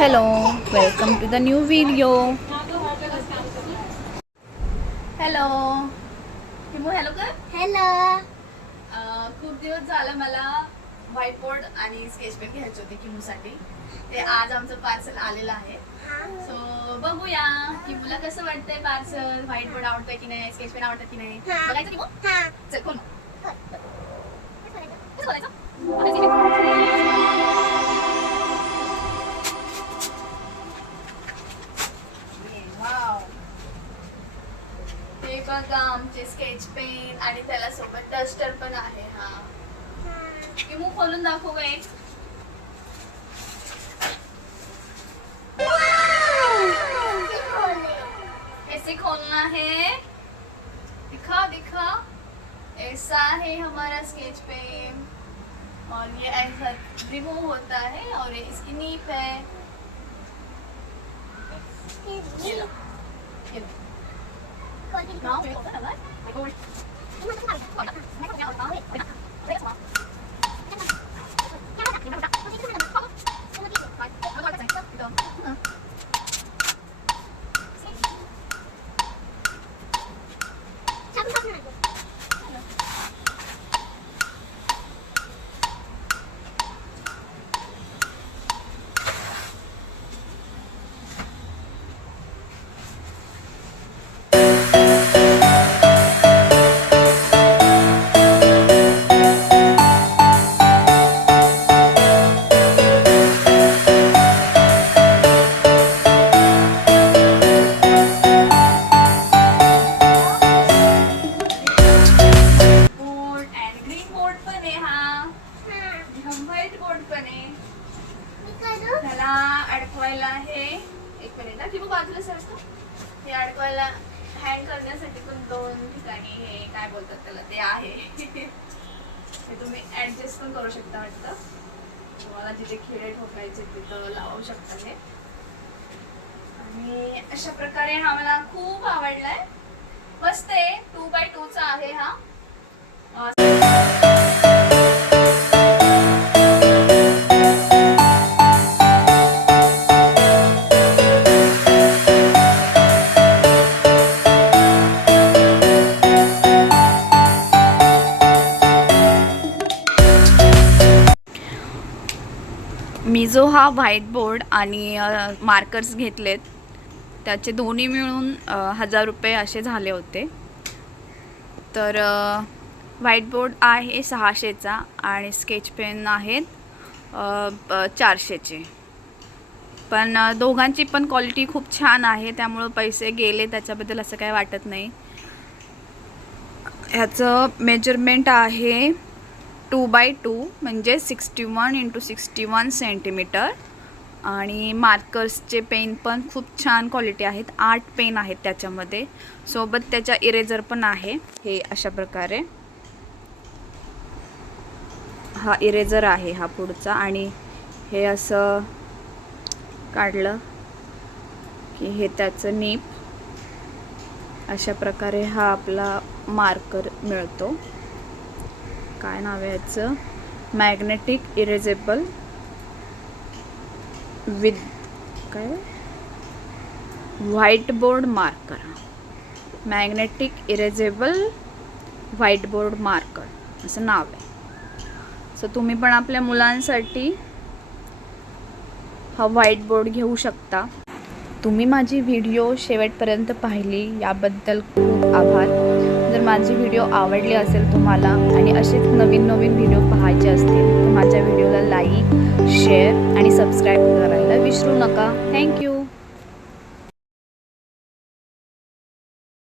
Hello, welcome to the new video. Hello. Kimu hello कर. Hello. खूप दिवस झालं मला व्हाईट बोर्ड आणि स्केच पेन घ्यायचे होते किमूसाठी. ते आज आमचं पार्सल आलेलं आहे. सो बघूया किमूला कसं वाटतंय पार्सल. व्हाईट बोर्ड आवडतंय की नाही, स्केच पेन आवडतं की नाही बघायचं किमू. चल खोल. हे बघा आमचे स्केच पेन आणि त्याला सोबत डस्टर पण आहे. हा किमू खोलून दाखव ग एक. ऐसे खोलना है. दिखा दिखा. ऐसा है हमारा स्केच पेन और ये ऐसा रिमूव होता है और ये इसकी नीप है. ये लो. ये low. Now we open it. I go. White board पण आहे. त्याला अडकवायला हे एक मिनिट किंवा बाजूला सरतो. हे अडकवायला हँग करण्यासाठी पण दोन ठिकाणी हे काय बोलतात त्याला ते आहे. हे तुम्ही ऍडजस्ट पण करू शकता वाटतं. तुम्हाला जिथे खिळे ठोकायचे तिथं लावू शकता हे. आणि अशा प्रकारे हा मला खूप आवडलाय. मस्त आहे. 2x2 चा आहे हा. मी जो हा व्हाईट बोर्ड आणि मार्कर्स घेतलेत त्याचे दोन्ही मिळून 1000 रुपये असे झाले होते. तर व्हाईट बोर्ड आहे 600चा आणि स्केच पेन आहेत 400चे. पण दोघांची पण क्वालिटी खूप छान आहे, त्यामुळं पैसे गेले त्याच्याबद्दल असं काही वाटत नाही. ह्याचं मेजरमेंट आहे 2x2 म्हणजे 61 × 61 सेंटीमीटर. आणि मार्कर्सचे पेन पण खूप छान क्वालिटी आहेत. 8 पेन आहेत त्याच्यामध्ये. सोबत त्याच्या इरेजर पण आहे. हे अशा प्रकारे हा इरेजर आहे हा पुढचा. आणि हे असं काढलं की हे त्याचं नीप. अशा प्रकारे हा आपला मार्कर मिळतो. काय नाव आहे याचं? मॅग्नेटिक इरेजेबल विथ काय white board marker. Magnetic erasable white board marker असं नाव आहे. सो तुम्ही पण आपल्या मुलांसाठी हा व्हाईट बोर्ड घेऊ शकता. तुम्ही माझी व्हिडिओ शेवटपर्यंत पाहिली याबद्दल खूप आभार. जर माझी व्हिडिओ आवडली असेल तुम्हाला आणि असेच नवीन नवीन व्हिडिओ पाहायचे असतील तर माझ्या व्हिडिओला लाईक, शेअर आणि सबस्क्राईब करायला विसरू नका. थँक्यू.